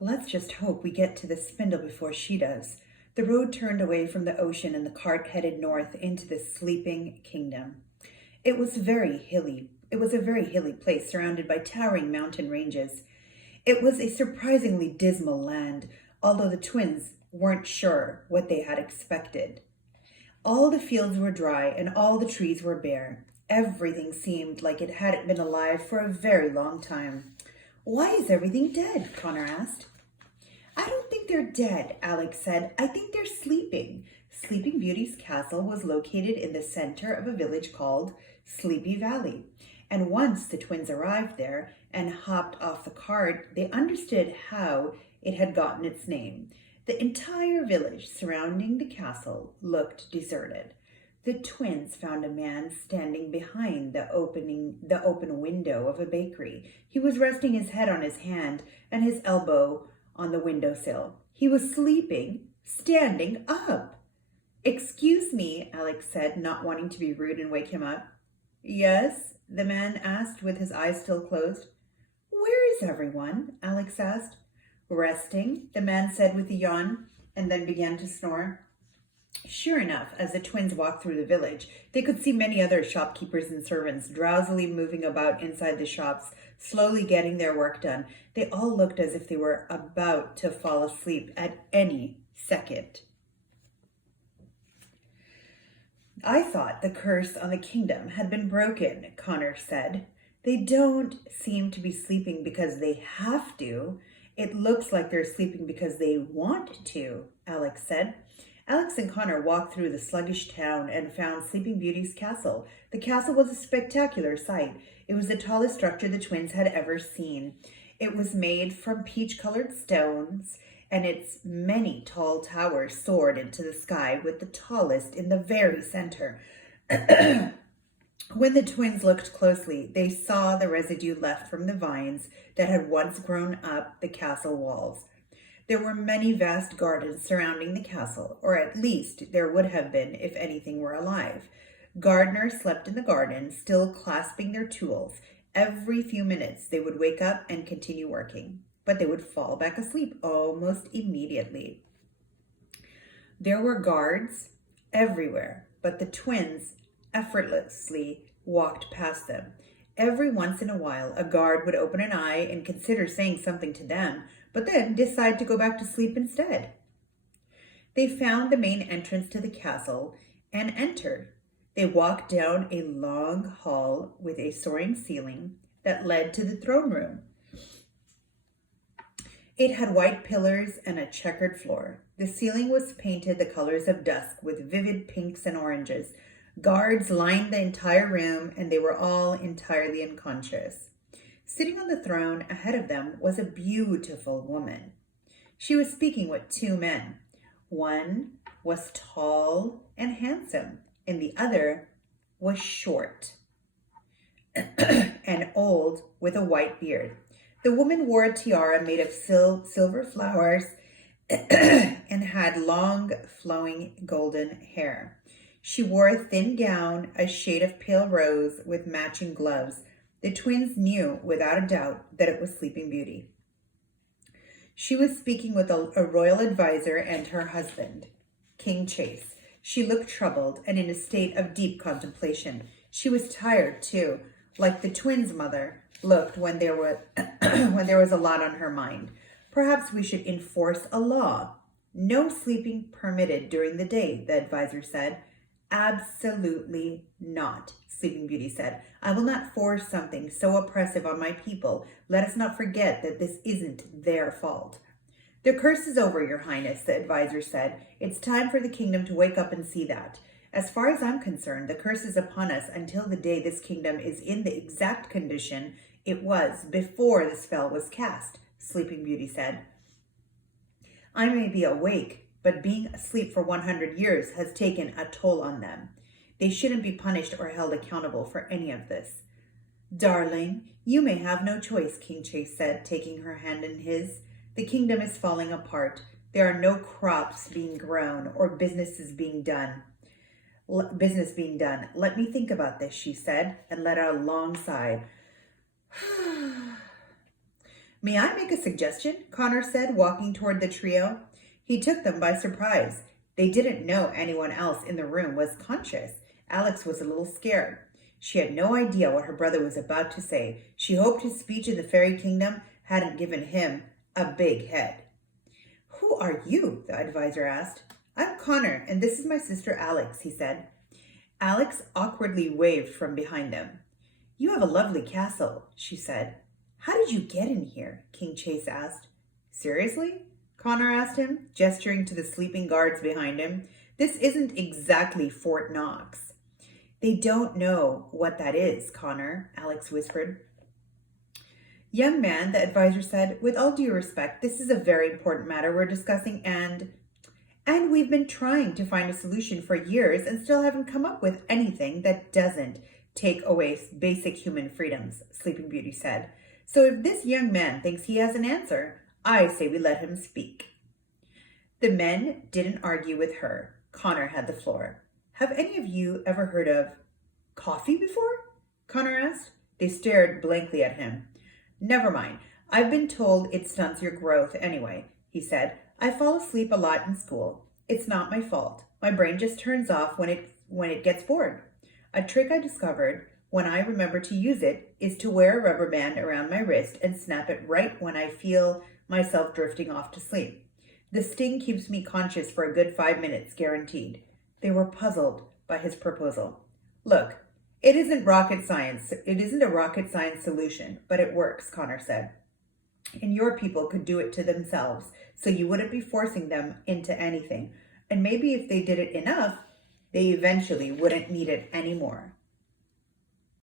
Let's just hope we get to the spindle before she does. The road turned away from the ocean and the cart headed north into the sleeping kingdom. It was a very hilly place surrounded by towering mountain ranges. It was a surprisingly dismal land, although the twins weren't sure what they had expected. All the fields were dry and all the trees were bare. Everything seemed like it hadn't been alive for a very long time. Why is everything dead? Connor asked. I don't think they're dead, Alex said. I think they're sleeping. Sleeping Beauty's castle was located in the center of a village called Sleepy Valley. And once the twins arrived there and hopped off the cart, they understood how it had gotten its name. The entire village surrounding the castle looked deserted. The twins found a man standing behind the open window of a bakery. He was resting his head on his hand and his elbow on the windowsill. He was sleeping, standing up. Excuse me, Alex said, not wanting to be rude and wake him up. Yes, the man asked with his eyes still closed. Where is everyone? Alex asked. Resting, the man said with a yawn, and then began to snore. Sure enough, as the twins walked through the village, they could see many other shopkeepers and servants drowsily moving about inside the shops, slowly getting their work done. They all looked as if they were about to fall asleep at any second. I thought the curse on the kingdom had been broken, Connor said. They don't seem to be sleeping because they have to. It looks like they're sleeping because they want to, Alex said. Alex and Connor walked through the sluggish town and found Sleeping Beauty's castle. The castle was a spectacular sight. It was the tallest structure the twins had ever seen. It was made from peach-colored stones, and its many tall towers soared into the sky, with the tallest in the very center. When the twins looked closely, they saw the residue left from the vines that had once grown up the castle walls. There were many vast gardens surrounding the castle, or at least there would have been if anything were alive. Gardeners slept in the garden, still clasping their tools. Every few minutes they would wake up and continue working, but they would fall back asleep almost immediately. There were guards everywhere, but the twins effortlessly walked past them. Every once in a while, a guard would open an eye and consider saying something to them, but then decide to go back to sleep instead. They found the main entrance to the castle and entered. They walked down a long hall with a soaring ceiling that led to the throne room. It had white pillars and a checkered floor. The ceiling was painted the colors of dusk with vivid pinks and oranges. Guards lined the entire room, and they were all entirely unconscious. Sitting on the throne ahead of them was a beautiful woman. She was speaking with two men. One was tall and handsome, and the other was short and old with a white beard. The woman wore a tiara made of silver flowers and had long, flowing golden hair. She wore a thin gown, a shade of pale rose, with matching gloves. The twins knew without a doubt that it was Sleeping Beauty. She was speaking with a royal advisor and her husband, King Chase. She looked troubled and in a state of deep contemplation. She was tired, too, like the twins' mother looked when there was a lot on her mind. Perhaps we should enforce a law. No sleeping permitted during the day, the advisor said. Absolutely not, Sleeping Beauty said. I will not force something so oppressive on my people. Let us not forget that this isn't their fault. The curse is over, Your Highness, the advisor said. It's time for the kingdom to wake up and see that. As far as I'm concerned, the curse is upon us until the day this kingdom is in the exact condition it was before the spell was cast, Sleeping Beauty said. I may be awake, but being asleep for 100 years has taken a toll on them. They shouldn't be punished or held accountable for any of this. Darling, you may have no choice, King Chase said, taking her hand in his. The kingdom is falling apart. There are no crops being grown or business being done. Let me think about this, she said, and let out a long sigh. May I make a suggestion? Connor said, walking toward the trio. He took them by surprise. They didn't know anyone else in the room was conscious. Alex was a little scared. She had no idea what her brother was about to say. She hoped his speech in the fairy kingdom hadn't given him a big head. Who are you? The advisor asked. I'm Connor, and this is my sister Alex, he said. Alex awkwardly waved from behind them. You have a lovely castle, she said. How did you get in here? King Chase asked. Seriously? Connor asked him, gesturing to the sleeping guards behind him. This isn't exactly Fort Knox. They don't know what that is, Connor, Alex whispered. Young man, the advisor said, with all due respect, this is a very important matter we're discussing and we've been trying to find a solution for years and still haven't come up with anything that doesn't take away basic human freedoms, Sleeping Beauty said. So if this young man thinks he has an answer, I say we let him speak. The men didn't argue with her. Connor had the floor. Have any of you ever heard of coffee before? Connor asked. They stared blankly at him. Never mind. I've been told it stunts your growth anyway, he said. I fall asleep a lot in school. It's not my fault. My brain just turns off when it gets bored. A trick I discovered when I remember to use it is to wear a rubber band around my wrist and snap it right when I feel myself drifting off to sleep. The sting keeps me conscious for a good 5 minutes, guaranteed. They were puzzled by his proposal. Look, it isn't rocket science. It isn't a rocket science solution, but it works, Connor said. And your people could do it to themselves, so you wouldn't be forcing them into anything. And maybe if they did it enough, they eventually wouldn't need it anymore.